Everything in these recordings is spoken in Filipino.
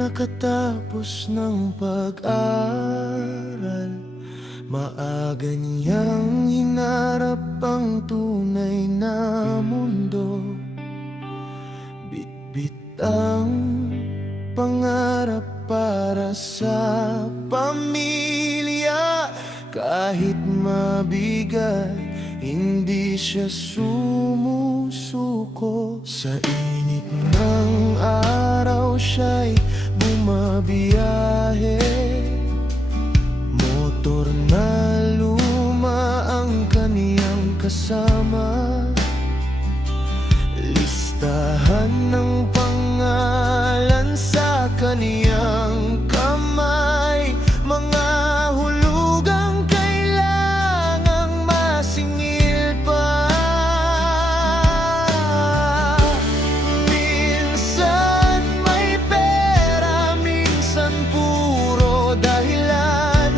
nakatapos ng pag-aral, maaga niyang hinarap ang tunay na mundo. Bitbit ang pangarap para sa pamilya. Kahit mabigat, hindi siya sumusuko. Sa init ng araw siya'y bumabiyahe. Motor na luma ang kaniyang kasama. Listahan ng pangalan sa kaniyang kamay. Mga hulugang kailangang masingil pa. Minsan may pera, minsan puro dahilan.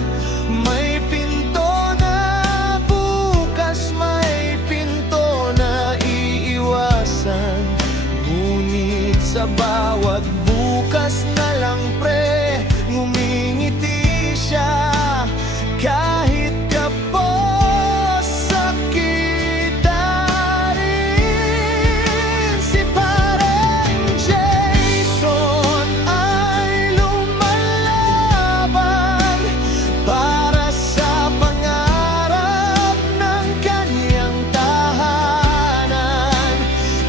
May pinto na bukas, may pinto na iiwasan. Ngunit sa bawat bukas na lang, pre, ngumingiti siya. Kahit kapos sakita rin. Si Pareng Jason ay lumalaban para sa pangarap ng kaniyang tahanan.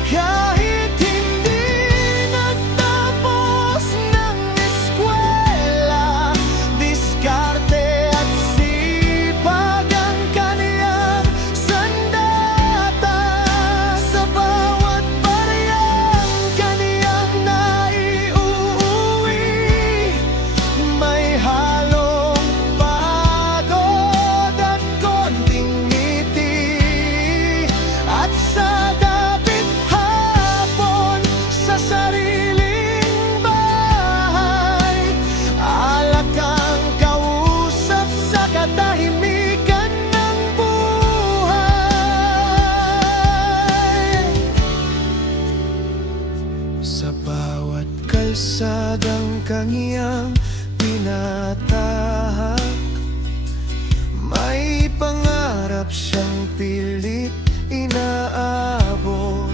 Kahit hindi nagtapos ng eskwela, diskarte at sipag ang kaniyang sandata. Sa bawat bariyang kaniyang naiuuwi, may halong pagod at konting ngiti. At sa dapit hapon sa sariling bahay, alak ang kausap sa katahimikan ng buhay. Sa bawat kalsadang kaniyang tinatahak, may pangarap siyang pilit inaabot.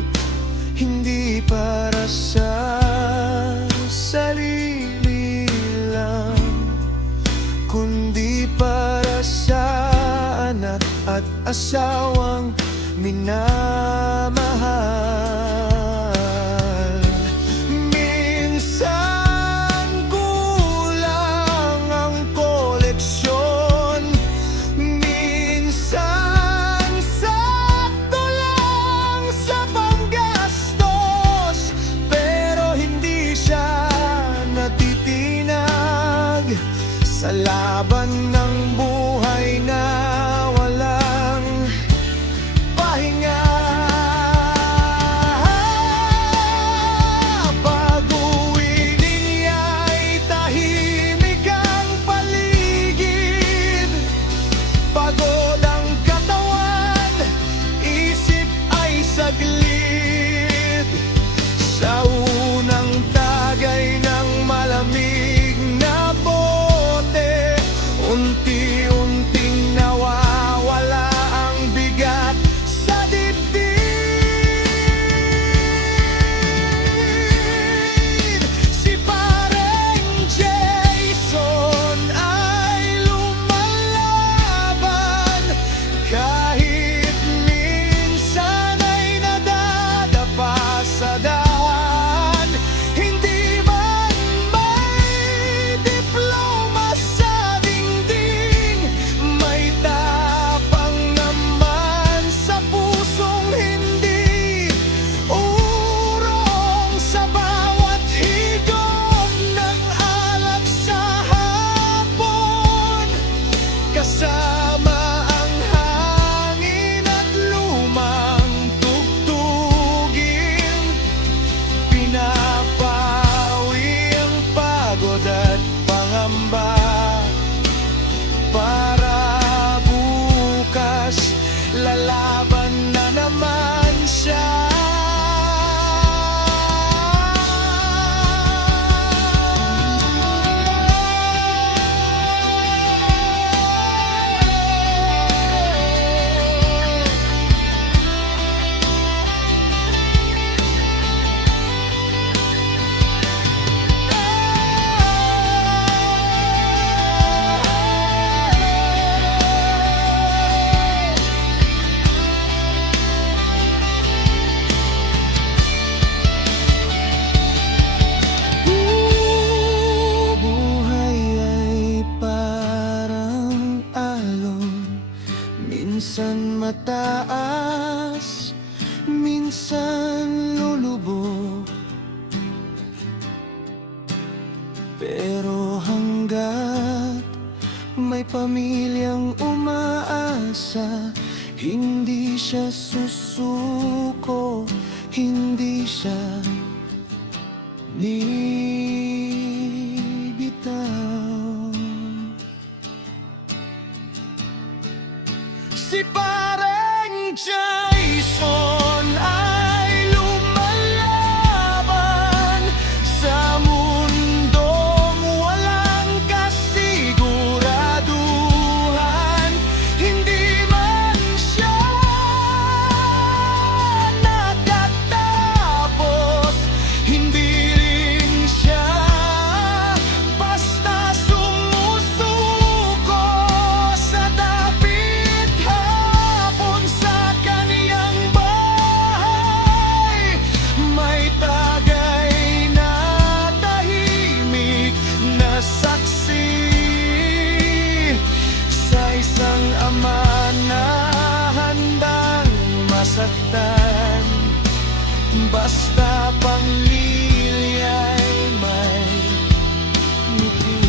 Hindi para sa sarili lang, kundi para sa anak at asawang minamahal. Minsan kulang ang koleksyon, minsan sakto lang sa panggastos. Pero hindi siya natitinag sa laban ng buhay na walang pahinga. Pero hanggat may pamilyang umaasa, hindi siya susuko, hindi siya bibitaw. Si Pareng Jason ay lumalaban sa mundong walang kasiguraduhan. Hindi man siya nakatapos, hindi rin siya basta sumusuko sa dapit hapon sa kaniyang bahay. May tagay na tahimik na saksi sa isang ama na handang masaktan, basta pamiliya'y may ngiti.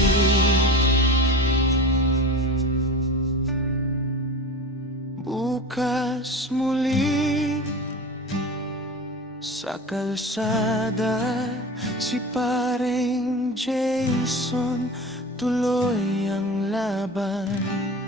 Bukas muli sa kalsada, si Pareng Jason tuloy ang laban.